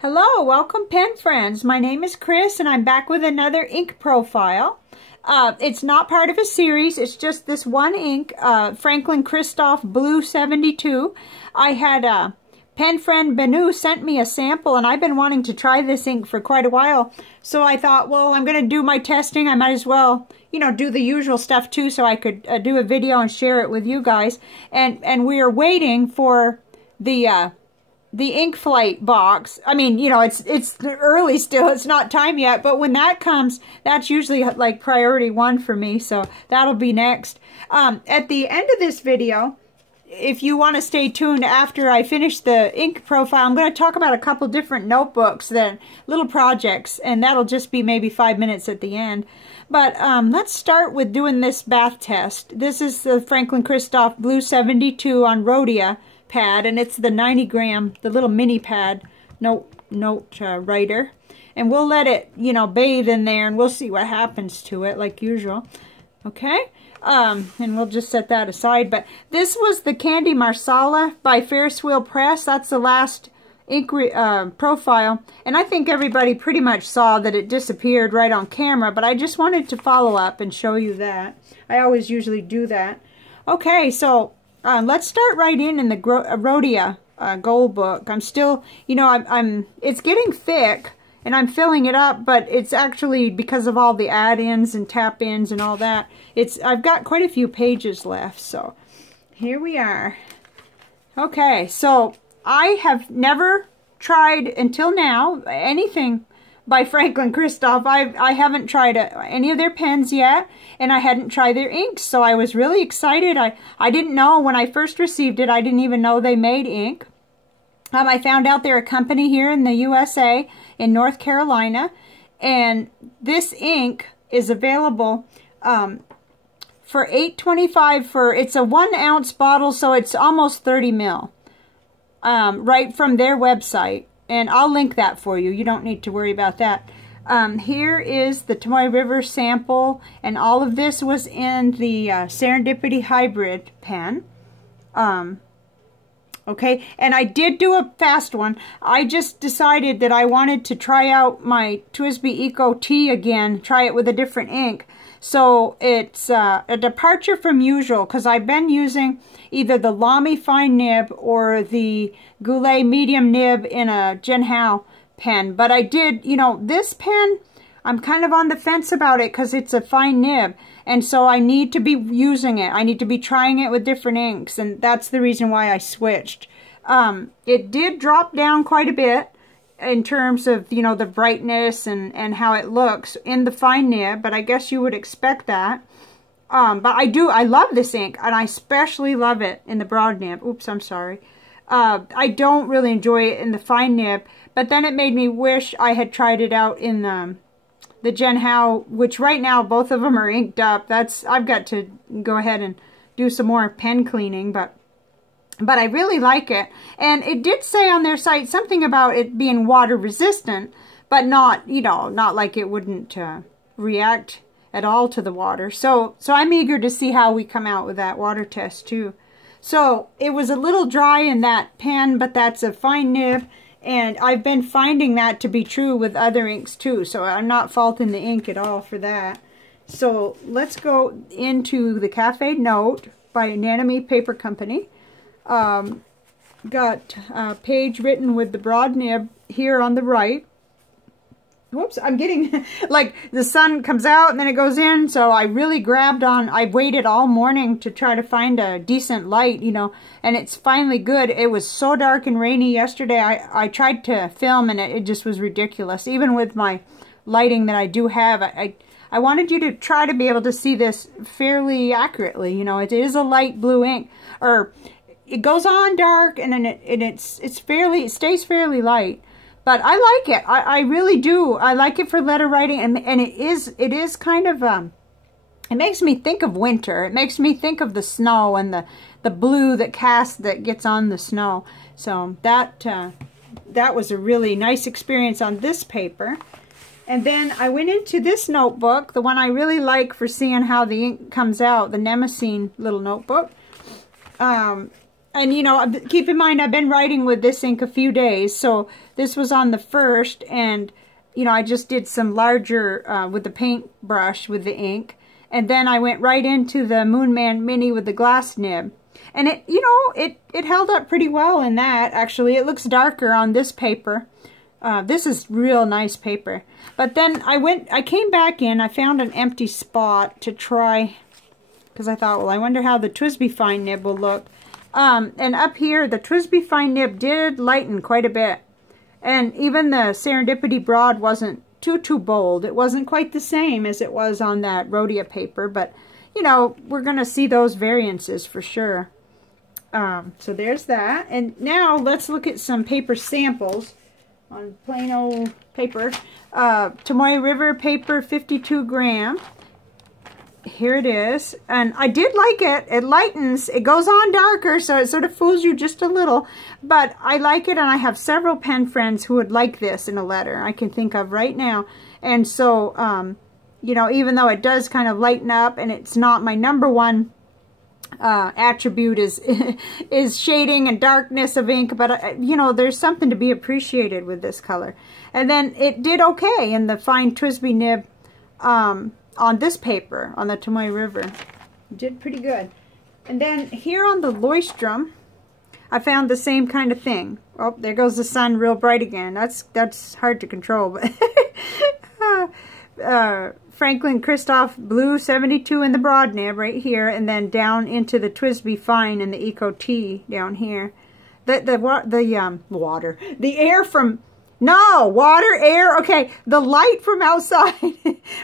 Hello, welcome pen friends. My name is Chris and I'm back with another ink profile. It's not part of a series, it's just this one ink, Franklin Christoph Blue 72. I had a pen friend Banu sent me a sample and I've been wanting to try this ink for quite a while. So I thought, well, I'm going to do my testing. I might as well, you know, do the usual stuff too so I could do a video and share it with you guys. And we are waiting for the ink flight box. I mean, you know, it's early still, it's not time yet, but when that comes, that's usually like priority one for me, so that'll be next. At the end of this video, if you want to stay tuned after I finish the ink profile, I'm going to talk about a couple different notebooks, little projects, and that'll just be maybe 5 minutes at the end. But let's start with doing this bath test. This is the Franklin Christoph Blue 72 on Rhodia pad, and it's the 90 gram, the little mini pad note writer, and we'll let it, you know, bathe in there and we'll see what happens to it like usual. Okay, and we'll just set that aside. But this was the Candy Marsala by Ferris Wheel Press. That's the last ink profile, and I think everybody pretty much saw that it disappeared right on camera, but I just wanted to follow up and show you that. I always usually do that. Okay, so let's start right in the Rhodia gold book. I'm still, you know, it's getting thick and I'm filling it up, but it's actually because of all the add-ins and tap-ins and all that. I've got quite a few pages left, so here we are. Okay, so I have never tried until now anything by Franklin Christoph. I haven't tried any of their pens yet, and I hadn't tried their inks, so I was really excited. I didn't know when I first received it, I didn't even know they made ink. I found out they're a company here in the USA, in North Carolina, and this ink is available for $8.25 it's a 1 ounce bottle, so it's almost 30 ml, right from their website. And I'll link that for you. You don't need to worry about that. Here is the Tomoe River sample, and all of this was in the Serendipity Hybrid pen. Okay, and I did do a fast one. I just decided that I wanted to try out my TWSBI Eco T again, try it with a different ink. So it's a departure from usual, because I've been using either the Lamy fine nib or the Goulet medium nib in a Jinhao pen. But I did, you know, this pen, I'm kind of on the fence about it because it's a fine nib. And so I need to be using it. I need to be trying it with different inks. And that's the reason why I switched. It did drop down quite a bit in terms of, you know, the brightness and how it looks in the fine nib, but I guess you would expect that. But I love this ink, and I especially love it in the broad nib. Oops, I'm sorry. I don't really enjoy it in the fine nib, but then it made me wish I had tried it out in the Jinhao, which right now both of them are inked up. I've got to go ahead and do some more pen cleaning, but I really like it. And it did say on their site something about it being water resistant, but not, you know, not like it wouldn't react at all to the water. So I'm eager to see how we come out with that water test too. So it was a little dry in that pen, but that's a fine nib, and I've been finding that to be true with other inks too. So I'm not faulting the ink at all for that. So let's go into the Cafe Note by Nanami Paper Company. Got a page written with the broad nib here on the right. Whoops, I'm getting, like, the sun comes out and then it goes in, so I really grabbed on, I waited all morning to try to find a decent light, you know, and it's finally good. It was so dark and rainy yesterday, I tried to film and it just was ridiculous. Even with my lighting that I do have, I wanted you to try to be able to see this fairly accurately, you know. It is a light blue ink, or it goes on dark and then it stays fairly light. But I like it. I really do. I like it for letter writing, and it is kind of it makes me think of winter. It makes me think of the snow and the blue that gets on the snow. So that was a really nice experience on this paper. And then I went into this notebook, the one I really like for seeing how the ink comes out, the Nemesine little notebook. And, you know, keep in mind, I've been writing with this ink a few days, so this was on the 1st, and, you know, I just did some larger with the paintbrush with the ink, and then I went right into the Moon Man Mini with the glass nib. And it, you know, it held up pretty well in that, actually. It looks darker on this paper. This is real nice paper. But then I came back in, I found an empty spot to try, because I thought, well, I wonder how the TWSBI Fine nib will look. And up here, the TWSBI Fine nib did lighten quite a bit. And even the Serendipity Broad wasn't too bold. It wasn't quite the same as it was on that Rhodia paper, but, you know, we're going to see those variances for sure. So there's that. And now let's look at some paper samples on plain old paper. Tomoe River paper, 52 gram. Here it is, and I did like it. It lightens, it goes on darker, so it sort of fools you just a little, but I like it, and I have several pen friends who would like this in a letter I can think of right now. And so, you know, even though it does kind of lighten up, and it's not my #1 attribute is shading and darkness of ink, but you know, there's something to be appreciated with this color. And then it did okay in the fine TWSBI nib, on this paper, on the Tomoe River. It did pretty good. And then here on the Leuchtturm, I found the same kind of thing. Oh, there goes the sun real bright again. That's hard to control. But Franklin Christoph Blue 72 in the broad nib right here, and then down into the TWSBI Fine and the Eco T down here. The air from... No, water, air, okay, the light from outside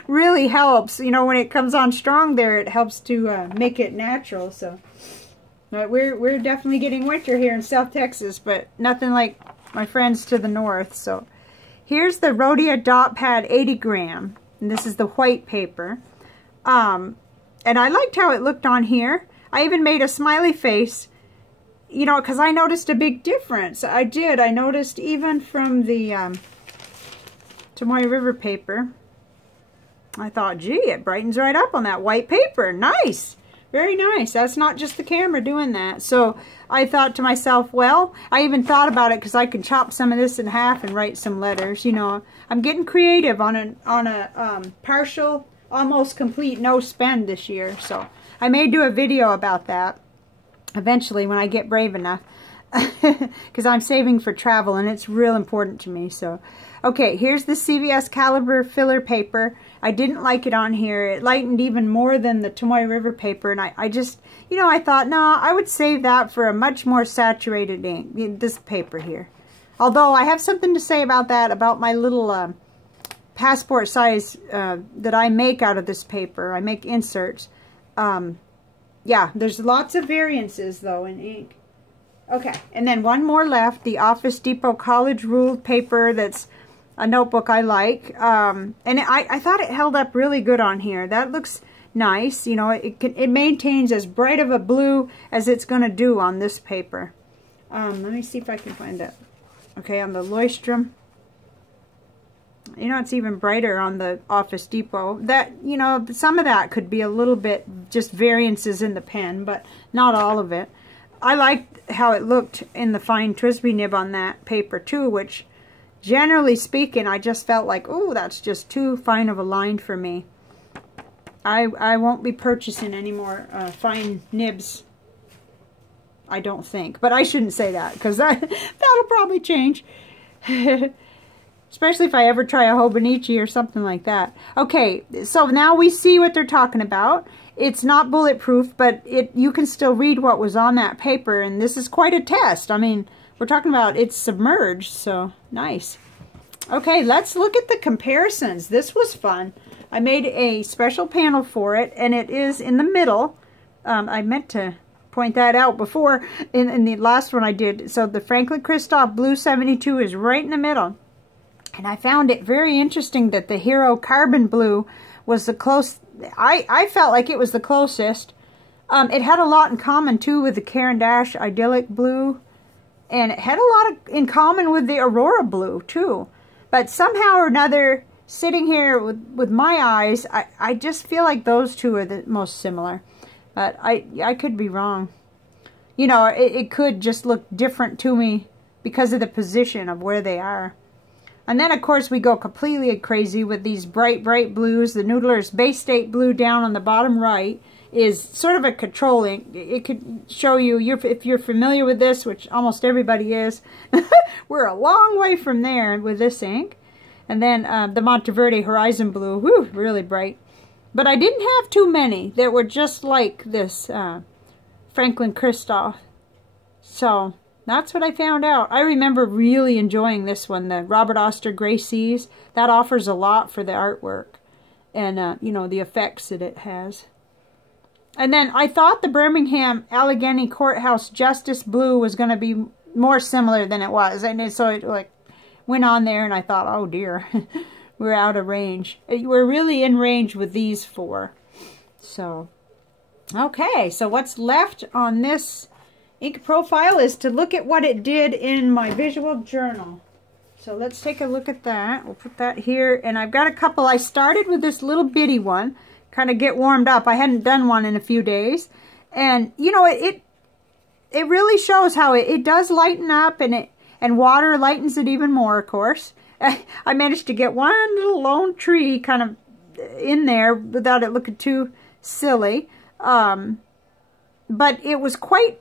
really helps. You know, when it comes on strong there, it helps to make it natural. So, we're definitely getting winter here in South Texas, but nothing like my friends to the north. So, here's the Rhodia Dot Pad 80 gram, and this is the white paper. And I liked how it looked on here. I even made a smiley face, you know, because I noticed a big difference. I did. I noticed even from the Tomoe River paper. I thought, gee, it brightens right up on that white paper. Nice. Very nice. That's not just the camera doing that. So I thought to myself, well, I even thought about it because I could chop some of this in half and write some letters. You know, I'm getting creative on a partial, almost complete no spend this year. So I may do a video about that eventually when I get brave enough, because I'm saving for travel and it's real important to me. So, okay, here's the CVS Caliber filler paper. I didn't like it on here. It lightened even more than the Tomoe River paper, and I just, you know, I thought, no, I would save that for a much more saturated ink, this paper here. Although I have something to say about that, about my little passport size that I make out of this paper. I make inserts. Yeah, there's lots of variances, though, in ink. Okay, and then one more left, the Office Depot College Ruled paper. That's a notebook I like. And I thought it held up really good on here. That looks nice. You know, it maintains as bright of a blue as it's going to do on this paper. Let me see if I can find that. Okay, on the Leuchtturm. You know, it's even brighter on the Office Depot. That, you know, some of that could be a little bit just variances in the pen, but not all of it. I liked how it looked in the fine TWSBI nib on that paper too, which generally speaking, I just felt like, oh, that's just too fine of a line for me. I won't be purchasing any more fine nibs, I don't think. But I shouldn't say that, because that'll probably change. Especially if I ever try a Hobonichi or something like that. Okay, so now we see what they're talking about. It's not bulletproof, but you can still read what was on that paper, and this is quite a test. I mean, we're talking about it's submerged, so nice. Okay, let's look at the comparisons. This was fun. I made a special panel for it, and it is in the middle. I meant to point that out before in the last one I did. So the Franklin Christoph Blue 72 is right in the middle. And I found it very interesting that the Hero Carbon Blue was the close. I felt like it was the closest. It had a lot in common too with the Caran d'Ache Idyllic Blue, and it had a lot in common with the Aurora Blue too. But somehow or another, sitting here with my eyes, I just feel like those two are the most similar. But I could be wrong. you know, it could just look different to me because of the position of where they are. And then, of course, we go completely crazy with these bright, bright blues. The Noodler's Bay State Blue down on the bottom right is sort of a control ink. It could show you, if you're familiar with this, which almost everybody is, we're a long way from there with this ink. And then the Monteverde Horizon Blue, whew, really bright. But I didn't have too many that were just like this Franklin Christoph. So that's what I found out. I remember really enjoying this one, the Robert Oster Gray Seas. That offers a lot for the artwork and, you know, the effects that it has. And then I thought the Birmingham Allegheny Courthouse Justice Blue was going to be more similar than it was. And so it like went on there and I thought, oh dear, we're out of range. We're really in range with these four. So, okay, so what's left on this ink profile is to look at what it did in my visual journal. So let's take a look at that. We'll put that here. And I've got a couple. I started with this little bitty one, kind of get warmed up. I hadn't done one in a few days. And, you know, it really shows how it does lighten up, and water lightens it even more, of course. I managed to get one little lone tree kind of in there without it looking too silly. But it was quite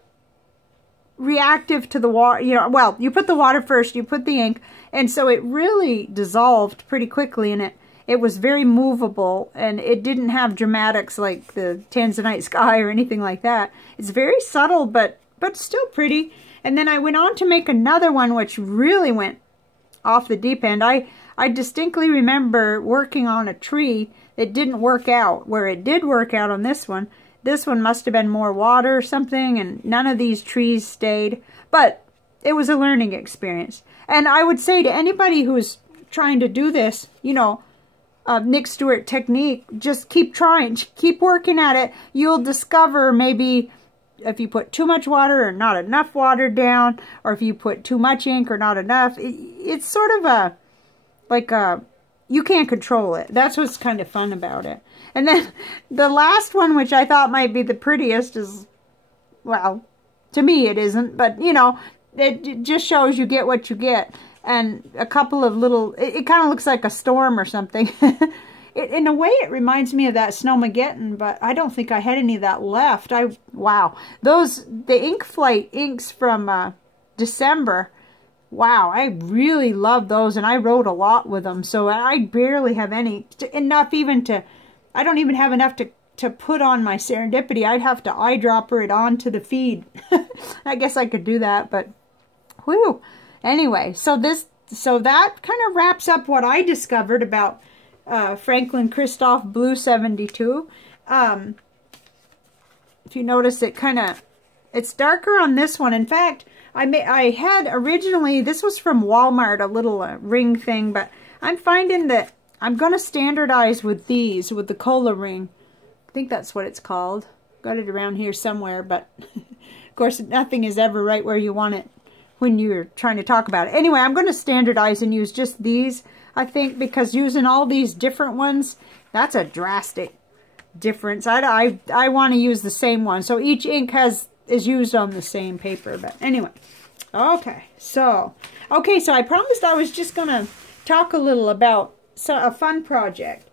reactive to the water. You know, well, you put the water first, you put the ink, and so it really dissolved pretty quickly, and it was very movable, and it didn't have dramatics like the Tanzanite Sky or anything like that. It's very subtle, but still pretty. And then I went on to make another one which really went off the deep end. I distinctly remember working on a tree that didn't work out. Where it did work out on this one must have been more water or something, and none of these trees stayed. But it was a learning experience. And I would say to anybody who's trying to do this, you know, Nick Stewart technique, just keep trying, keep working at it. You'll discover maybe if you put too much water or not enough water down, or if you put too much ink or not enough. It's sort of you can't control it. That's what's kind of fun about it. And then the last one, which I thought might be the prettiest, is, well, to me it isn't, but you know, it just shows you get what you get. And a couple of little, it kind of looks like a storm or something. In a way, it reminds me of that Snowmageddon, but I don't think I had any of that left. Wow. The Ink Flight inks from December, wow, I really love those, and I wrote a lot with them, so I barely have enough even to, I don't even have enough to put on my Serendipity. I'd have to eyedropper it onto the feed. I guess I could do that, but whew. Anyway, so that kind of wraps up what I discovered about Franklin Christoph Blue 72. If you notice, it's darker on this one. In fact, I had originally, this was from Walmart, a little ring thing, but I'm finding that I'm going to standardize with these, with the cola ring. I think that's what it's called. Got it around here somewhere, but of course nothing is ever right where you want it when you're trying to talk about it. Anyway, I'm going to standardize and use just these, I think, because using all these different ones, that's a drastic difference. I want to use the same one. So each ink is used on the same paper. But anyway, okay. So I promised I was just going to talk a little about a fun project.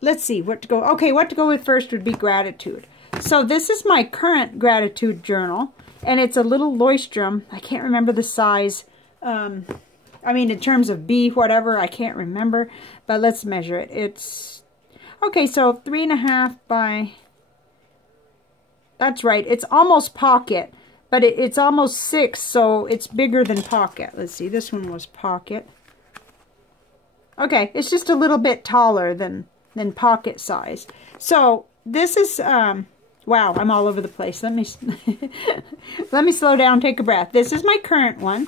Let's see what to go. Okay, what to go with first would be gratitude. So this is my current gratitude journal, and it's a little Leuchtturm. I can't remember the size. I mean, in terms of B, whatever, I can't remember. But let's measure it. It's, okay, so 3.5 by, that's right, it's almost pocket. But it's almost 6, so it's bigger than pocket. Let's see, this one was pocket. Okay, it's just a little bit taller than pocket size. So this is, wow, I'm all over the place. Let me slow down, take a breath. This is my current one.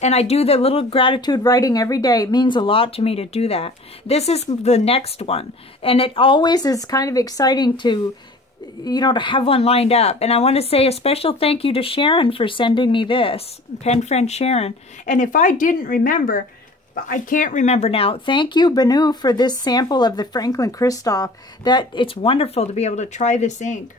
And I do the little gratitude writing every day. It means a lot to me to do that. This is the next one. And it always is kind of exciting to, you know, to have one lined up. And I want to say a special thank you to Sharon for sending me this. Pen friend Sharon. And if I didn't remember, I can't remember now. Thank you, Banu, for this sample of the Franklin Christoph. It's wonderful to be able to try this ink.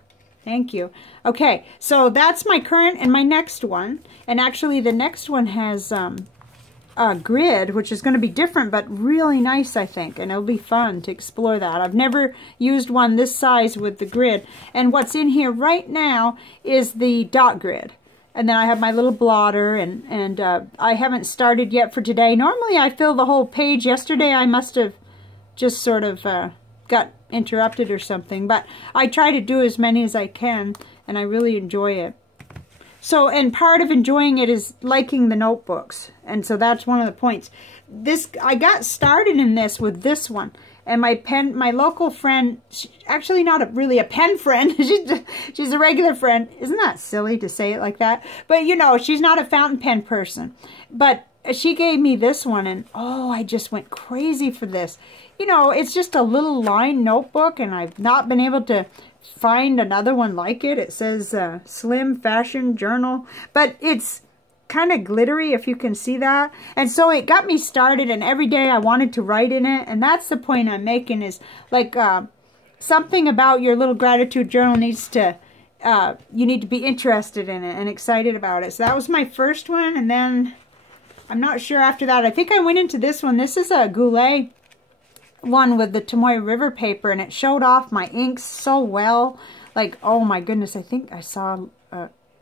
Thank you. Okay, so that's my current and my next one. And actually the next one has a grid, which is going to be different, but really nice, I think. And it'll be fun to explore that. I've never used one this size with the grid. And what's in here right now is the dot grid. And then I have my little blotter, and I haven't started yet for today. Normally I fill the whole page. Yesterday I must have just sort of got interrupted or something. But I try to do as many as I can, and I really enjoy it. So, and part of enjoying it is liking the notebooks. And so that's one of the points. I got started in this with this one. And my local friend, actually not really a pen friend, she's a regular friend. Isn't that silly to say it like that? But you know, she's not a fountain pen person. But she gave me this one, and oh, I just went crazy for this. You know, it's just a little line notebook, and I've not been able to find another one like it. It says Slim Fashion Journal, but it's kind of glittery, if you can see that. And so it got me started, and every day I wanted to write in it. And that's the point I'm making, is like something about your little gratitude journal needs to, you need to be interested in it and excited about it. So that was my first one, and then I'm not sure after that. I think I went into this one. This is a Goulet one with the Tomoe River paper, and it showed off my inks so well. Like, oh my goodness, I think I saw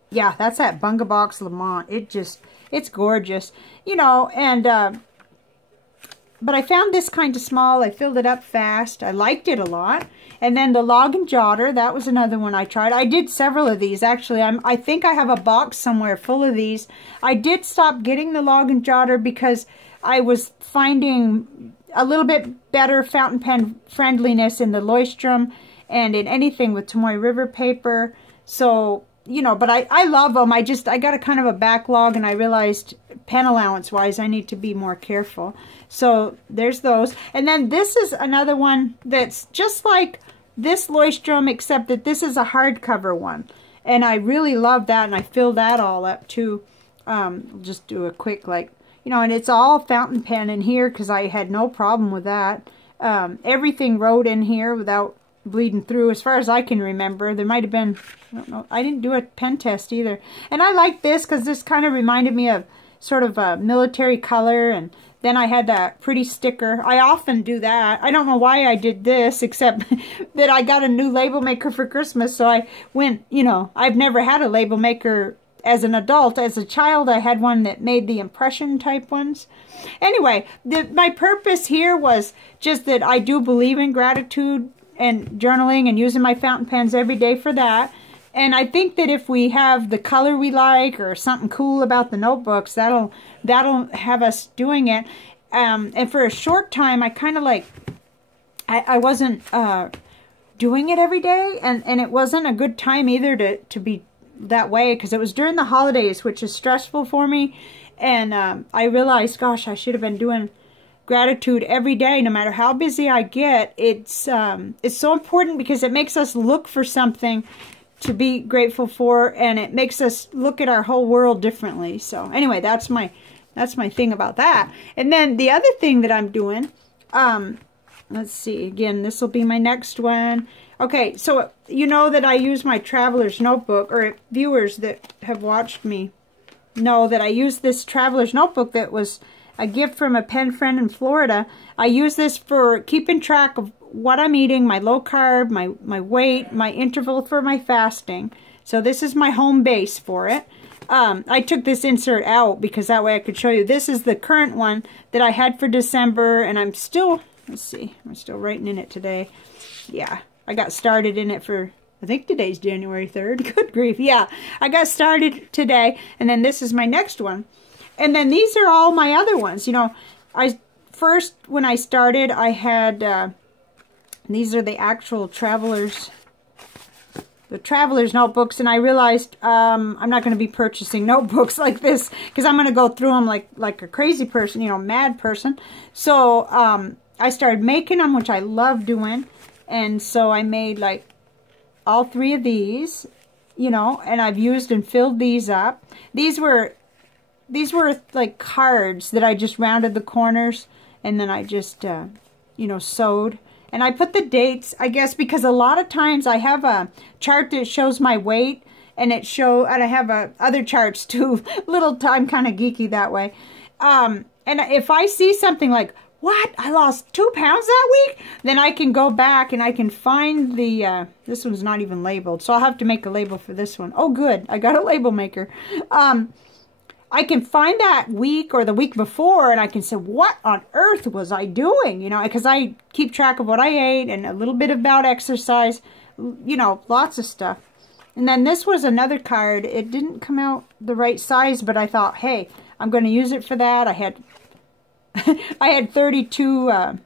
yeah, that's that Bunga Box Lamont. It's gorgeous, you know. And but I found this kind of small. I filled it up fast. I liked it a lot. And then the Log and Jotter, that was another one I tried. I did several of these, actually. I think I have a box somewhere full of these. I did stop getting the Log and Jotter because I was finding a little bit better fountain pen friendliness in the Leuchtturm and in anything with Tomoe River paper. So, you know, but I love them. I got a kind of a backlog, and I realized pen allowance wise I need to be more careful. So there's those. And then this is another one that's just like this Leuchtturm, except that this is a hardcover one. And I really love that, and I fill that all up too. Just do a quick, like, you know, and it's all fountain pen in here because I had no problem with that. Everything wrote in here without bleeding through, as far as I can remember. There might have been, I don't know, I didn't do a pen test either. And I like this because this kind of reminded me of sort of a military color. And then I had that pretty sticker. I often do that. I don't know why I did this, except that I got a new label maker for Christmas. So I went, you know, I've never had a label maker as an adult. As a child, I had one that made the impression type ones. Anyway, my purpose here was just that I do believe in gratitude and journaling and using my fountain pens every day for that. And I think that if we have the color we like or something cool about the notebooks, that'll have us doing it. And for a short time, I kind of like, I wasn't doing it every day, and it wasn't a good time either to be that way, because it was during the holidays, which is stressful for me. And I realized, gosh, I should have been doing gratitude every day, no matter how busy I get. It's so important because it makes us look for something to be grateful for, and it makes us look at our whole world differently. So anyway, that's my thing about that. And then the other thing that I'm doing, let's see, again, this will be my next one. Okay, so you know that I use my Traveler's Notebook, or viewers that have watched me know that I use this Traveler's Notebook that was a gift from a pen friend in Florida. I use this for keeping track of what I'm eating, my low carb, my weight, my interval for my fasting. So this is my home base for it. I took this insert out because that way I could show you. This is the current one that I had for December, and I'm still, let's see, I'm still writing in it today. Yeah, I got started in it for, I think today's January 3rd. Good grief. Yeah, I got started today, and then this is my next one. And then these are all my other ones. You know, first, when I started, I had, these are the actual Traveler's notebooks, and I realized I'm not going to be purchasing notebooks like this because I'm going to go through them like a crazy person, you know, mad person. So I started making them, which I love doing, and so I made like all 3 of these, you know, and I've used and filled these up. These were like cards that I just rounded the corners, and then I just, you know, sewed. And I put the dates, I guess, because a lot of times I have a chart that shows my weight, and I have other charts too. Little time kind of geeky that way. And if I see something like, what? I lost 2 pounds that week? Then I can go back and I can find the, this one's not even labeled, so I'll have to make a label for this one. Oh, good. I got a label maker. I can find that week or the week before, and I can say, what on earth was I doing? You know, because I keep track of what I ate and a little bit about exercise, you know, lots of stuff. And then this was another card. It didn't come out the right size, but I thought, hey, I'm going to use it for that. I had I had 32, I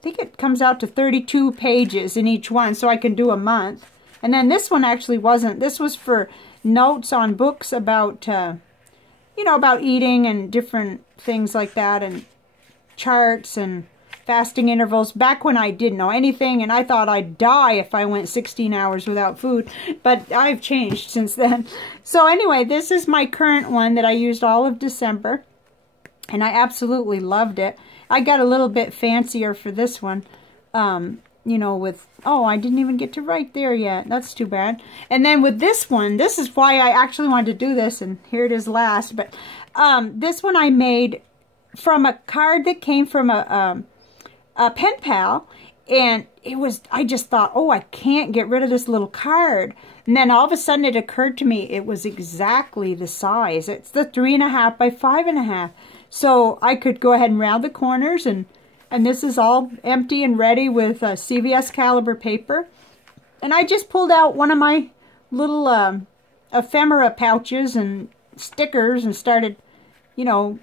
think it comes out to 32 pages in each one, so I can do a month. And then this one actually wasn't. This was for notes on books about, you know, about eating and different things like that, and charts and fasting intervals, back when I didn't know anything, and I thought I'd die if I went 16 hours without food, but I've changed since then. So anyway, this is my current one that I used all of December, and I absolutely loved it. I got a little bit fancier for this one, you know, with, oh, I didn't even get to write there yet. That's too bad. And then with this one, this is why I actually wanted to do this, and here it is last, but this one I made from a card that came from a pen pal, and it was, I just thought, oh, I can't get rid of this little card. And then all of a sudden it occurred to me it was exactly the size. It's the 3.5 by 5.5. So I could go ahead and round the corners, and this is all empty and ready with CVS caliber paper. And I just pulled out one of my little ephemera pouches and stickers and started, you know,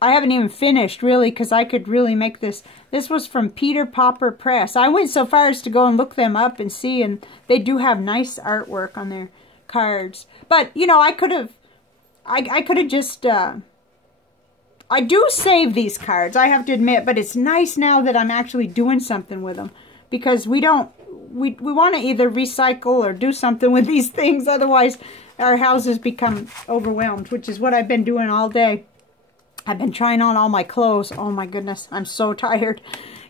I haven't even finished, really, because I could really make this. This was from Peter Popper Press. I went so far as to go and look them up and see, and they do have nice artwork on their cards. But, you know, I could have just, I do save these cards, I have to admit, but it's nice now that I'm actually doing something with them, because we want to either recycle or do something with these things, otherwise our houses become overwhelmed, which is what I've been doing all day. I've been trying on all my clothes. Oh my goodness, I'm so tired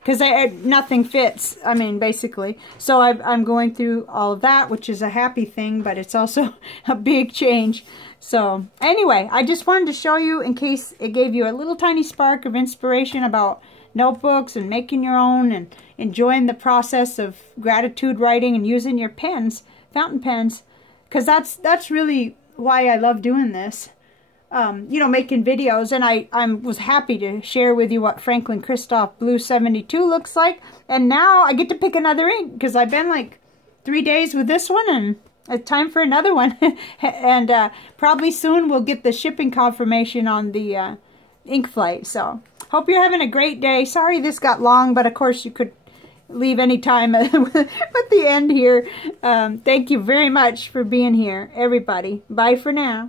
because nothing fits, I mean, basically. So I'm going through all of that, which is a happy thing, but it's also a big change. So anyway, I just wanted to show you in case it gave you a little tiny spark of inspiration about notebooks and making your own and enjoying the process of gratitude writing and using your pens, fountain pens, because that's really why I love doing this. You know, making videos, and I was happy to share with you what Franklin Christoph Blue 72 looks like. And now I get to pick another ink, because I've been like 3 days with this one, and it's time for another one. And probably soon we'll get the shipping confirmation on the ink flight. So, hope you're having a great day. Sorry this got long, but of course you could leave any time at the end here. Thank you very much for being here, everybody. Bye for now.